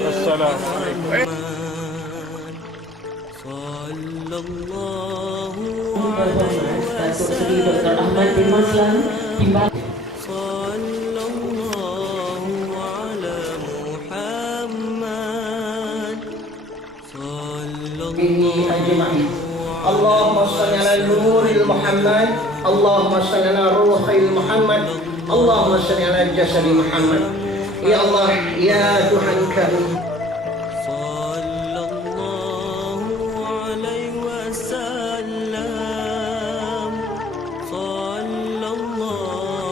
Assalamualaikum. Datuk Seri Dr. Ahmad bin Maslan Timbang. Allahumma salli ala nuril Muhammad, Allahumma salli ala ruhil Muhammad, Allahumma salli ala jasadi Muhammad. Ya Allah, ya Tuhan kami,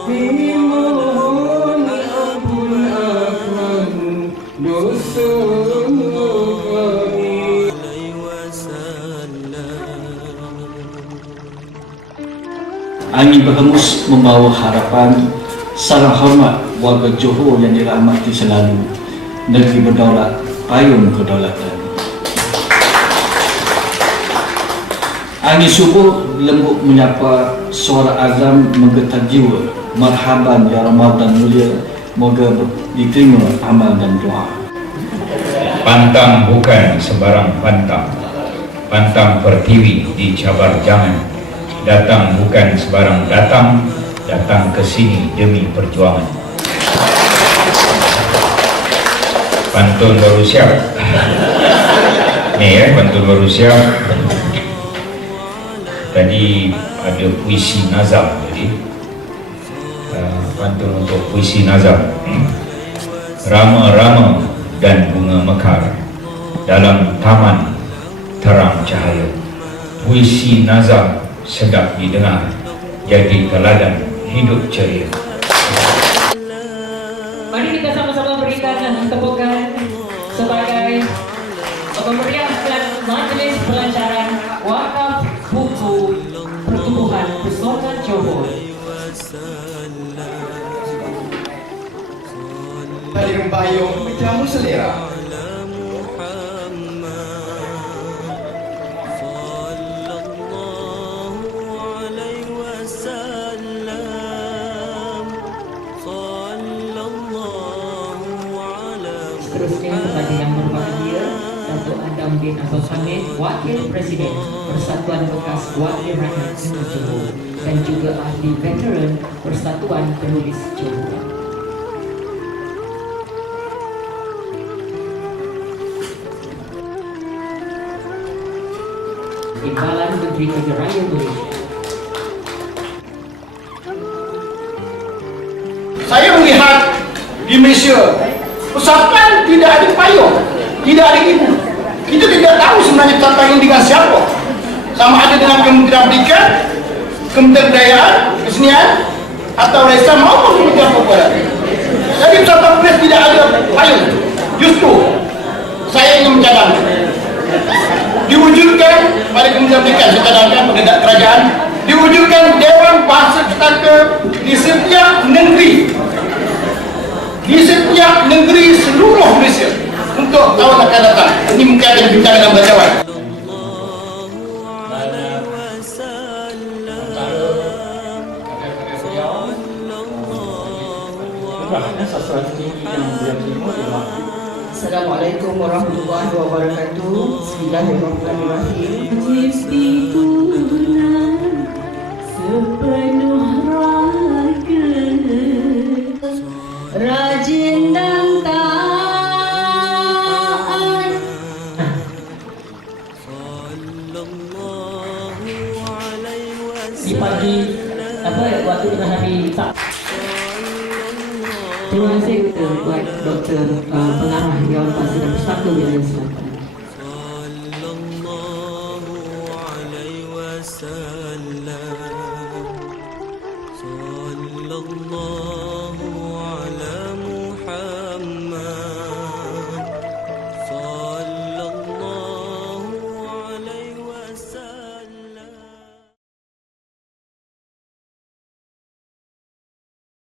Mohon ampunkan dosa kami. Angin berhembus membawa harapan. Salam hormat warga Johor yang dirahmati selalu. Negeri berdaulat, payung kedaulatan. Angin subuh lembut menyapa, suara azam menggetar jiwa. Marhaban ya Ramadan mulia, moga diterima amal dan doa. Pantang bukan sembarang pantang. Pantang pertiwi di cabar jangan. Datang bukan sembarang datang. Datang ke sini demi perjuangan. Pantun baru siap. Ni pantun baru siap. Tadi ada puisi nazam jadi. Pantun untuk puisi nazam. Rama-rama dan bunga mekar dalam taman terang cahaya. Puisi nazam sedap didengar, jadi teladan hidup ceria. Mari kita sama-sama berikan tepukan sebagai pemberian majlis pelancaran wakaf buku pertumbuhan pesona Johor. dari payung menjamu selera. Seterusnya kepada yang berbahagia Datuk Adam bin Abdul Hamid, Wakil Presiden Persatuan Bekas Wakil Rakyat Negeri Johor dan juga ahli veteran Persatuan Penulis Johor. Timbalan Menteri Kerja Raya Malaysia. Saya melihat di Malaysia pesantren tidak ada payung, tidak ada ibu. Kita tidak tahu sebenarnya pesantren ini dengan siapa. Sama ada dengan Kementerian Pendidikan, Kementerian Kebudayaan, Kesenian, atau Resa maupun Kementerian Perbuatan. Jadi pesantren tidak ada payung. Justru saya ingin mencadangkan diwujudkan pada Kementerian Pendidikan, saya cadangkan pada kerajaan, diwujudkan Dewan Bahasa Pustaka di setiap negeri, di setiap negeri seluruh Malaysia untuk tahun akan datang. Ini mungkin akan dibincangkan dalam belajaran. Assalamualaikum warahmatullahi wabarakatuh. Bismillahirrahmanirrahim. Sepenuh raga, rajin dan taat. Di pagi waktu tengah hari tak. Terima kasih buat Dr. Pengarah Dewan Bahasa dan Pustaka Wilayah Selatan.